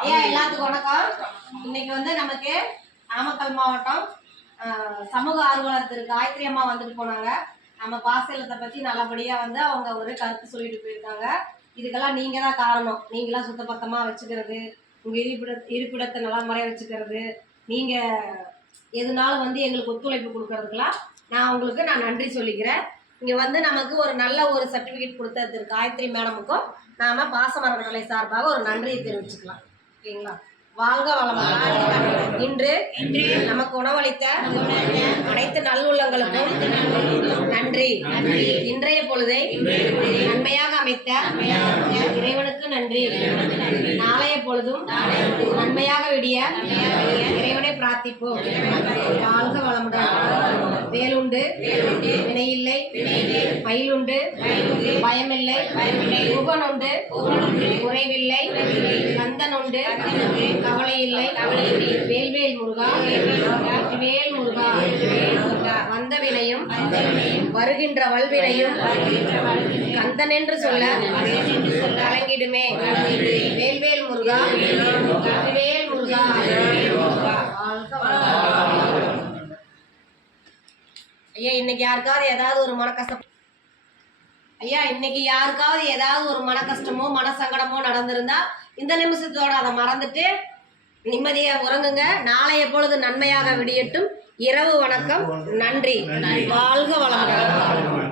ஐயா எல்லாத்துக்கும் வணக்கம். இன்னைக்கு வந்து நமக்கு நாமக்கல் மாவட்டம் சமூக ஆர்வலர் திரு காயத்ரி அம்மா வந்துட்டு போனாங்க. நம்ம பாசலத்தை பற்றி நல்லபடியாக வந்து அவங்க ஒரு கருத்து சொல்லிட்டு போயிருக்காங்க. இதுக்கெல்லாம் நீங்கள் தான் காரணம். நீங்களாம் சுத்தபத்தமாக வச்சுக்கிறது, உங்கள் இருப்பிடத்தை நல்லா முறையாக வச்சுக்கிறது, நீங்கள் எதுனாலும் வந்து எங்களுக்கு ஒத்துழைப்பு கொடுக்கறதுக்கெல்லாம் நான் நன்றி சொல்லிக்கிறேன். இங்கே வந்து நமக்கு ஒரு நல்ல ஒரு சர்டிஃபிகேட் கொடுத்த திரு காயத்ரி மேடமுக்கும் நாம் பாசமரங்களை சார்பாக ஒரு நன்றியை தெரிவிச்சுக்கலாம். ஓகேங்களா? வாழ்க வளமுடன். இன்று நமக்கு உணவளித்த அனைத்து நல்லுள்ளங்களுக்கும் நன்றி. இன்றைய பொழுதை நன்மையாக அமைத்த இறைவனுக்கு நன்றி. நாளைய பொழுதும் நன்மையாக விடிய இறைவனை பிரார்த்திப்போம். வாழ்க வளமுடன். வேலுண்டு வினையில்லை, மயிலுண்டு பயமில்லை, புகனுண்டு குறைவில்லை, கந்தன் உண்டு கவலை இல்லை. வேல்வேல் முருகா, வேல் முருகா. வந்த வினையும் வருகின்ற வல்வினையும் கந்தன் என்று சொல்ல கலங்கிடுமே. வேல்வேல் முருகா, வேல் முருகா. ஐயா இன்னைக்கு யாருக்காவது ஏதாவது ஒரு மனக்கஷ்டம் ஒரு மனக்கஷ்டமோ மனசங்கடமோ நடந்திருந்தா இந்த நிமிஷத்தோட அதை மறந்துட்டு நிம்மதியாக உறங்குங்க. நாளைய பொழுது நன்மையாக விடியட்டும். இரவு வணக்கம். நன்றி. வாழ்க வளமுடன்.